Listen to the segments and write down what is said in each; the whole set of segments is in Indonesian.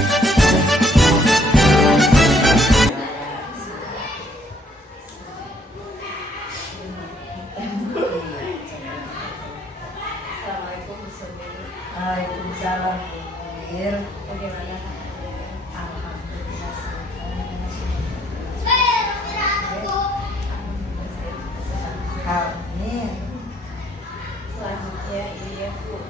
Assalamualaikum warahmatullahi. Waalaikumsalam. Bagaimana? Alhamdulillah. Amin. Selanjutnya ini ya Bu,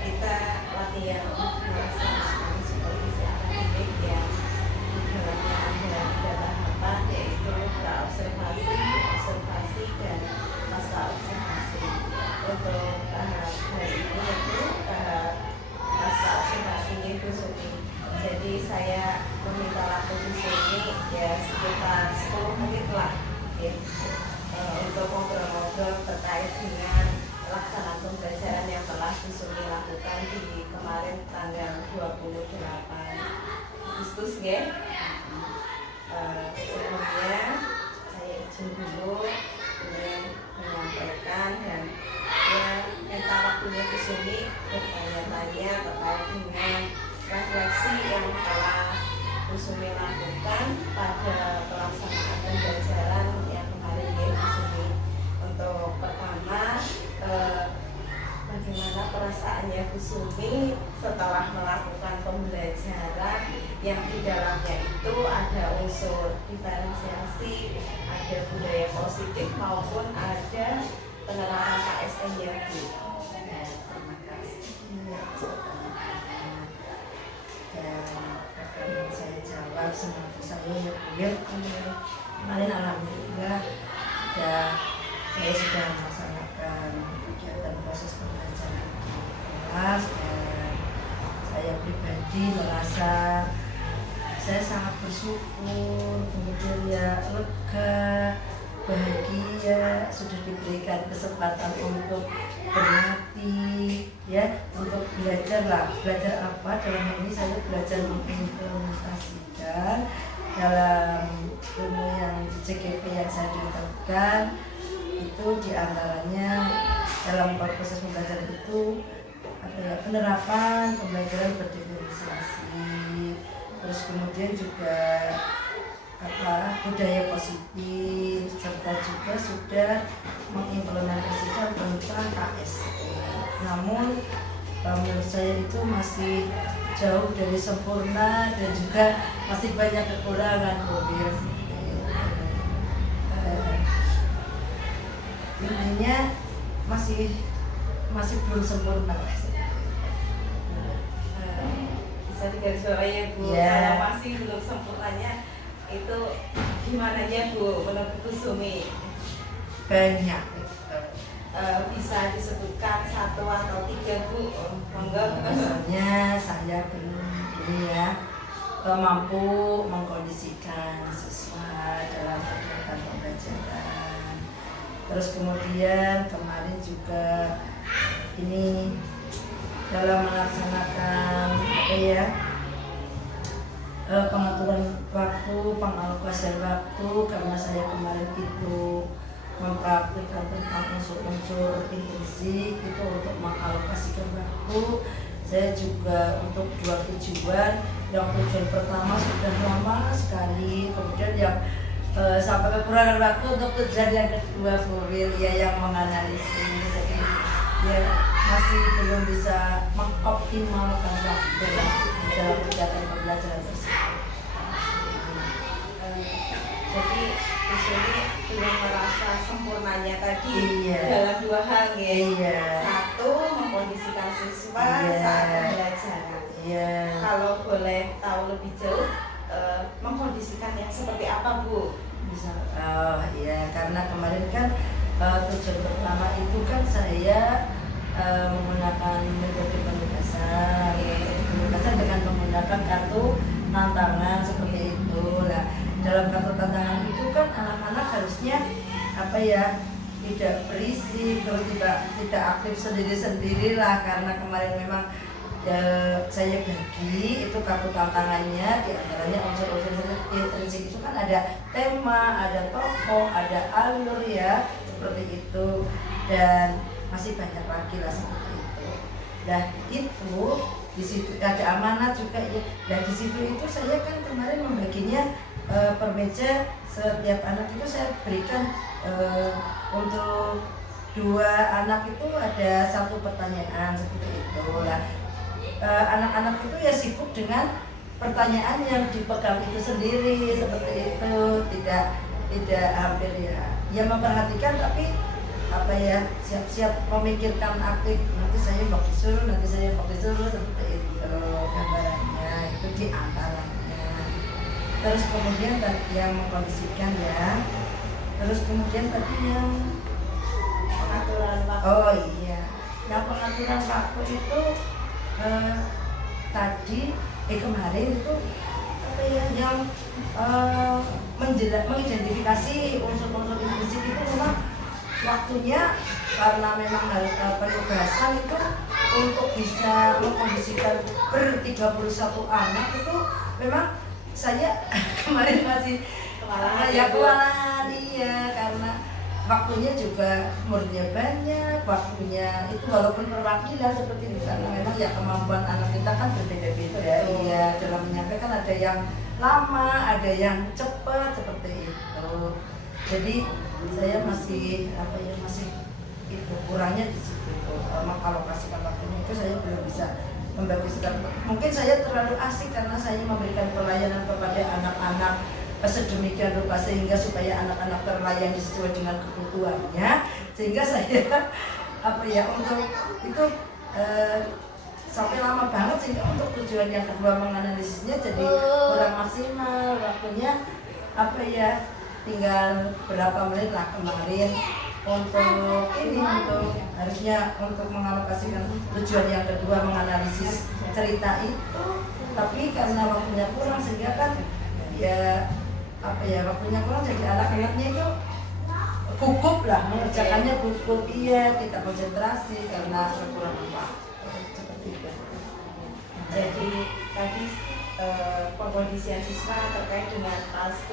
kita latihan melaksanakan supervisi akademik yang di dalamnya ada 3 tahapan, yaitu pra-observasi, observasi, dan pasca-observasi. Untuk tahap hari ini yaitu tahap pasca-observasinya Bu Sumi. Jadi saya meminta waktu Bu Sumi ya sekitar 10 menit lah ya, untuk ngobrol-ngobrol terkait dengan pelaksanaan pembelajaran yang telah Bu Sumi lakukan di kemarin tanggal 28 Agustus ya. Sebelumnya saya izin dulu ingin menyampaikan dan ya minta waktunya Bu Sumi bertanya-tanya terkait dengan refleksi yang telah Bu Sumi lakukan pada pelaksanaan pembelajaran yang kemarin ya Bu Sumi. Untuk pertama, bagaimana perasaannya Bu Sumi setelah melakukan pembelajaran yang di dalamnya itu ada unsur diferensiasi, ada budaya positif maupun ada penerapan KSN-nya Bu. Terima kasih. Dan akan saya jawab semampu saya ya Bu. Kemarin alhamdulillah saya sudah melaksanakan kegiatan proses pembelajaran di kelas, dan saya pribadi merasa saya sangat bersyukur, kemudian ya lega, bahagia, sudah diberikan kesempatan untuk berlatih ya, untuk belajar lah. Belajar apa? Dalam hal ini saya belajar mengimplementasikan dalam ilmu yang di CGP yang saya dapatkan. Itu diantaranya dalam proses pembelajaran itu adalah penerapan pembelajaran berdiferensiasi, terus kemudian juga budaya positif, serta juga sudah mengimplementasikan tentang KSN. Namun menurut saya itu masih jauh dari sempurna dan juga masih banyak kekurangan intinya masih belum sempurna. Bisa digarisbawahi Bu, Ya. kalau masih belum sempurnanya itu gimana ya Bu menurut Bu Sumi? Banyak. Bisa disebutkan 1 atau 3 Bu? Monggo. Misalnya saya belum mampu mengkondisikan siswa dalam kegiatan pembelajaran. Terus kemudian kemarin juga ini dalam melaksanakan pengaturan waktu, pengalokasian waktu, karena saya kemarin itu mempraktikkan tentang unsur-unsur intensif itu untuk mengalokasikan waktu. Saya juga untuk 2 tujuan, yang tujuan pertama sudah lama sekali, kemudian yang sampai kekurangan waktu untuk tujuan yang kedua ya, yang menganalisis. Jadi ya masih belum bisa mengoptimalkan waktu dalam kegiatan pembelajaran tersebut. Jadi di sini belum merasa sempurnanya tadi Iya. dalam 2 hal ya. Iya. 1, mengkondisikan siswa Iya. saat pembelajaran. Iya. Kalau boleh tahu lebih jauh, mengkondisikan yang seperti apa Bu? Bisa. Ya, karena kemarin kan tujuan pertama itu kan saya menggunakan metode penugasan, dengan menggunakan kartu tantangan seperti itu. Nah, dalam kartu tantangan itu kan anak-anak harusnya tidak berisik, terus tidak aktif sendiri-sendiri lah, karena kemarin memang saya bagi itu kartu tantangannya, diantaranya unsur-unsur intrinsik itu kan ada tema, ada tokoh, ada alur ya, seperti itu, dan masih banyak lagi lah seperti itu. Nah itu di situ ada amanat juga ya. Dan di situ itu saya kan kemarin membaginya per meja, setiap anak itu saya berikan untuk 2 anak itu ada 1 pertanyaan seperti itu lah. Anak-anak itu ya sibuk dengan pertanyaan yang dipegang itu sendiri seperti itu, tidak hampir ya memperhatikan, tapi apa ya, siap-siap memikirkan aktif, nanti saya mau disuruh, nanti saya mau disuruh, seperti itu gambarannya, itu di antaranya. Terus kemudian tadi yang mengkondisikan ya, terus kemudian tadi yang Pengaturan waktu. oh iya, yang pengaturan waktu itu tadi kemarin itu apa ya, yang mengidentifikasi unsur-unsur implisит itu memang waktunya, karena memang penugasan itu untuk bisa mengkondisikan per 31 anak itu memang saya kemarin masih kewalahan iya, karena waktunya juga muridnya banyak, waktunya itu walaupun perwakilan seperti itu, karena memang ya kemampuan anak kita kan berbeda-beda iya, dalam menyampaikan ada yang lama, ada yang cepat seperti itu. Jadi saya masih apa ya, masih itu kurangnya di situ, mengalokasikan waktunya itu saya belum bisa membagi sekarang. Mungkin saya terlalu asik karena saya memberikan pelayanan kepada anak-anak sedemikian rupa sehingga supaya anak-anak terlayani sesuai dengan kebutuhannya, sehingga saya apa ya, untuk itu sampai lama banget, sehingga untuk tujuan yang kedua menganalisisnya jadi kurang maksimal waktunya. Apa ya, tinggal berapa menit lah kemarin untuk ini, untuk harusnya untuk mengalokasikan tujuan yang kedua menganalisis cerita itu, tapi karena waktunya kurang sehingga kan ya apa ya, waktunya kurang, jadi anak-anaknya itu gugup lah mengerjakannya, gugup iya, tidak konsentrasi karena kekurangan waktu seperti itu. Jadi tadi pengkondisian siswa terkait dengan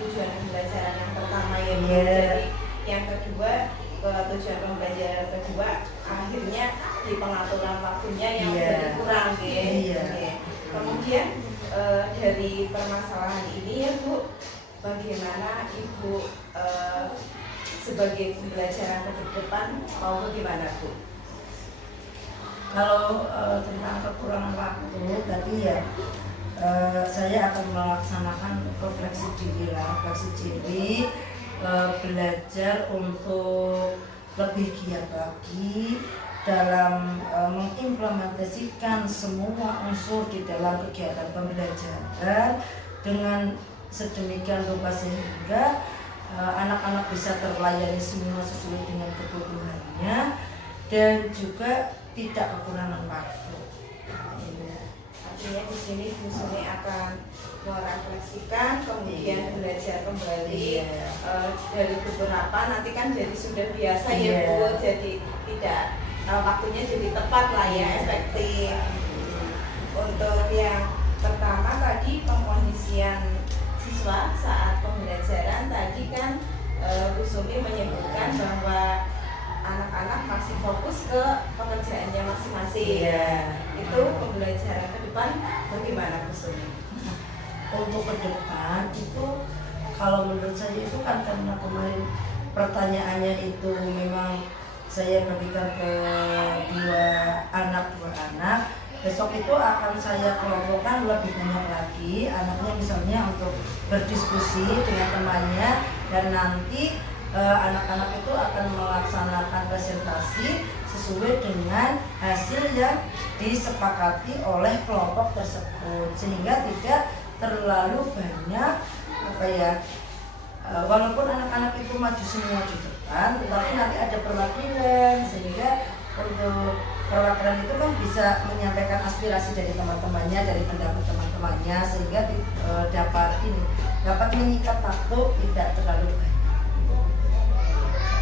tujuan pembelajaran yang pertama ya Bu. Jadi yang kedua, tujuan pembelajaran kedua akhirnya di pengaturan waktunya yang jadi kurang gitu. Kemudian dari permasalahan ini ya Bu, bagaimana Ibu sebagai pembelajaran ke depan mau bagaimana Bu? Kalau tentang kekurangan waktu tadi ya, saya akan melaksanakan refleksi diri lah, refleksi diri, belajar untuk lebih giat lagi dalam mengimplementasikan semua unsur di dalam kegiatan pembelajaran dengan sedemikian rupa sehingga anak-anak bisa terlayani semua sesuai dengan kebutuhannya dan juga tidak kekurangan waktu. Artinya di sini Bu Suni akan merefleksikan, kemudian belajar kembali dari beberapa, nanti kan jadi sudah biasa ya Bu, jadi tidak waktunya jadi tepat lah ya, efektif. Untuk yang pertama tadi pengkondisian siswa saat pembelajaran, tadi kan Bu Sumi menyebutkan bahwa anak-anak masih fokus ke pekerjaannya masing-masing. Itu pembelajaran ke depan bagaimana Bu Sumi? Untuk ke depan itu kalau menurut saya itu kan karena kemarin pertanyaannya itu memang saya bagikan ke dua anak, besok itu akan saya kelompokkan lebih banyak lagi anaknya, misalnya untuk berdiskusi dengan temannya, dan nanti anak-anak itu akan melaksanakan presentasi sesuai dengan hasil yang disepakati oleh kelompok tersebut, sehingga tidak terlalu banyak apa ya, walaupun anak-anak itu maju semua di depan, tetapi nanti ada perwakilan, sehingga untuk perwakilan itu kan bisa menyampaikan aspirasi dari teman-temannya, dari pendapat teman-temannya, sehingga dapat mengikat waktu tidak terlalu banyak.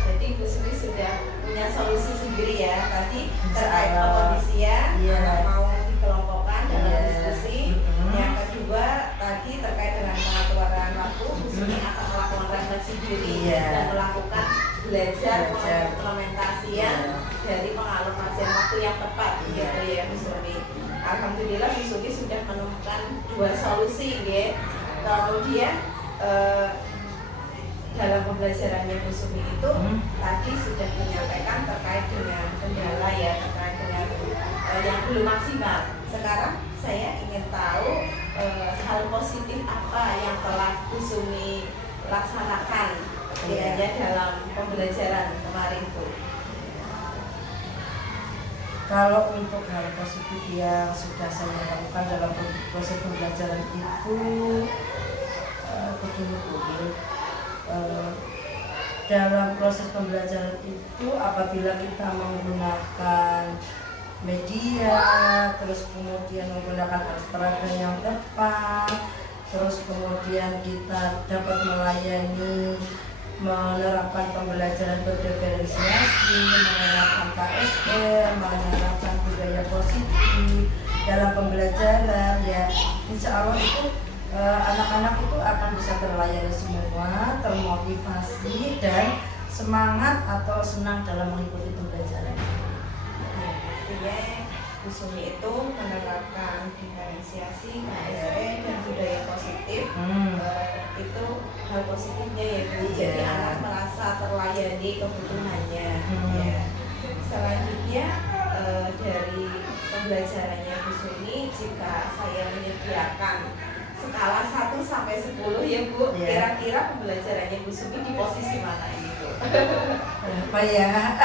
Jadi Bu Sumi sudah punya solusi sendiri ya, tadi terkait pengkondisian, mau dikelompokkan dalam diskusi. Yang kedua tadi terkait dengan pengaturan waktu, Bu Sumi akan melakukan refleksi diri dan melakukan belajar pengimplementasian dari pengalokasian waktu yang tepat gitu ya Bu Sumi. Alhamdulillah. alhamdulillah Bu Sumi sudah menemukan dua solusi ya. Kemudian dalam pembelajarannya Bu Sumi itu tadi sudah menyampaikan terkait dengan kendala ya, terkait dengan yang belum maksimal. Sekarang saya ingin tahu hal positif apa yang telah Bu Sumi laksanakan ya dalam pembelajaran kemarin Bu. Kalau untuk hal positif yang sudah saya lakukan dalam proses pembelajaran itu begini Bu, dalam proses pembelajaran itu apabila kita menggunakan media, terus kemudian menggunakan alat peraga yang tepat, terus kemudian kita dapat melayani, menerapkan pembelajaran berdiferensiasi, menerapkan KSR, menerapkan budaya positif dalam pembelajaran ya, insya Allah itu anak-anak itu akan bisa terlayani semua, termotivasi dan semangat atau senang dalam mengikuti pembelajaran. Artinya Bu Sumi itu menerapkan diferensiasi, KSR dan budaya positif. Itu hal positifnya ya Bu. Jadi anak merasa terlayani kebutuhannya. Ya. Selanjutnya dari pembelajarannya Bu Sumi, jika saya menyediakan skala 1 sampai 10 ya Bu, kira-kira pembelajarannya Bu Sumi di posisi mana ini Bu? Apa ya?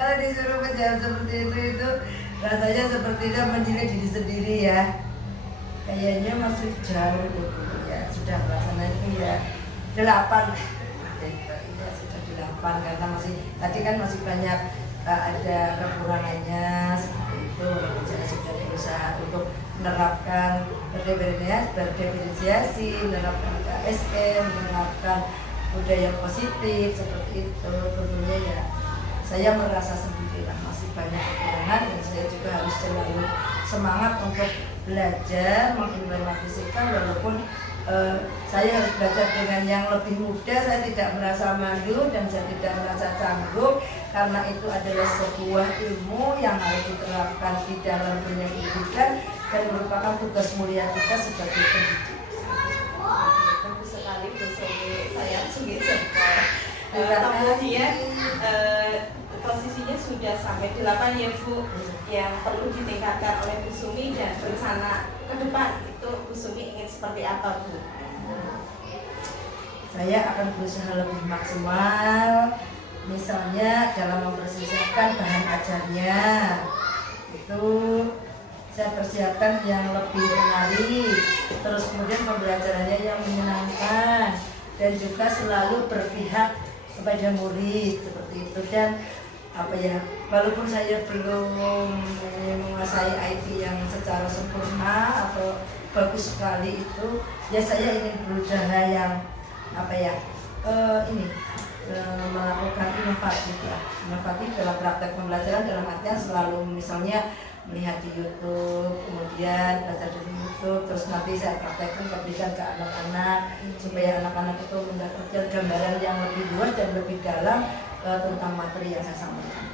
Kalau disuruh menjawab seperti itu rasanya sepertinya menilai diri sendiri ya. Kayaknya masih jauh Bu ya, sudah melaksanakan itu ya 8 ya, sudah 8 karena masih tadi kan masih banyak ada kekurangannya seperti itu. Saya sudah berusaha untuk menerapkan berdiferensiasi, menerapkan KSM, menerapkan budaya positif seperti itu. Tentunya ya saya merasa sendiri lah masih banyak kekurangan dan saya juga harus selalu semangat untuk belajar mengimplementasikan walaupun saya harus belajar dengan yang lebih muda. Saya tidak merasa malu dan saya tidak merasa canggung karena itu adalah sebuah ilmu yang harus diterapkan di dalam dunia pendidikan dan merupakan tugas mulia kita sebagai pendidik. Bagus sekali Bu Sumi, saya sungguh jempol. Kemudian posisinya sudah sampai 8 ya Bu, yang perlu ditingkatkan oleh Bu Sumi dan rencana ke depan itu Bu Sumi ingin seperti apa Bu? Saya akan berusaha lebih maksimal, misalnya dalam mempersiapkan bahan ajarnya itu saya persiapkan yang lebih menarik, terus kemudian pembelajarannya yang menyenangkan dan juga selalu berpihak kepada murid seperti itu. Dan apa ya, walaupun saya belum menguasai IT yang secara sempurna atau bagus sekali itu, ya saya ingin berusaha yang apa ya, melakukan inovatif ya, inovatif dalam praktek pembelajaran dalam artian selalu misalnya melihat di YouTube, kemudian belajar dari YouTube, terus nanti saya praktekkan berikan ke anak-anak supaya anak-anak itu mendapatkan gambaran yang lebih luas dan lebih dalam tentang materi yang saya sampaikan.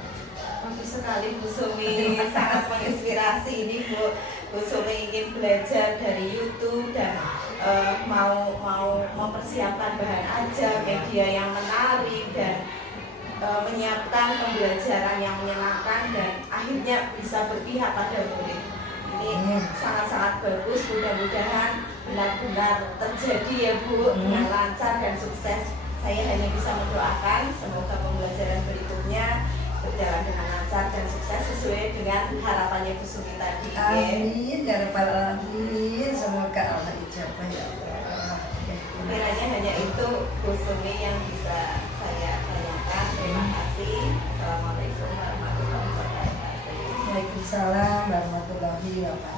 Bagus sekali Bu Sumi, sangat menginspirasi ini Bu. Bu Sumi ingin belajar dari YouTube dan mau mempersiapkan bahan ajar, media yang menarik dan menyiapkan pembelajaran yang menyenangkan dan akhirnya bisa berpihak pada murid. Ini sangat-sangat bagus, mudah-mudahan benar-benar terjadi ya Bu, dengan lancar dan sukses. Saya hanya bisa mendoakan semoga pembelajaran berikutnya berjalan dengan lancar dan sukses sesuai dengan harapannya Bu Sumi tadi. Amin ya rabbal alamin, semoga Allah ijabah ya Allah. Kiranya hanya itu Bu Sumi yang bisa saya tanyakan. Terima kasih. Assalamualaikum warahmatullahi wabarakatuh. Waalaikumsalam warahmatullahi wabarakatuh.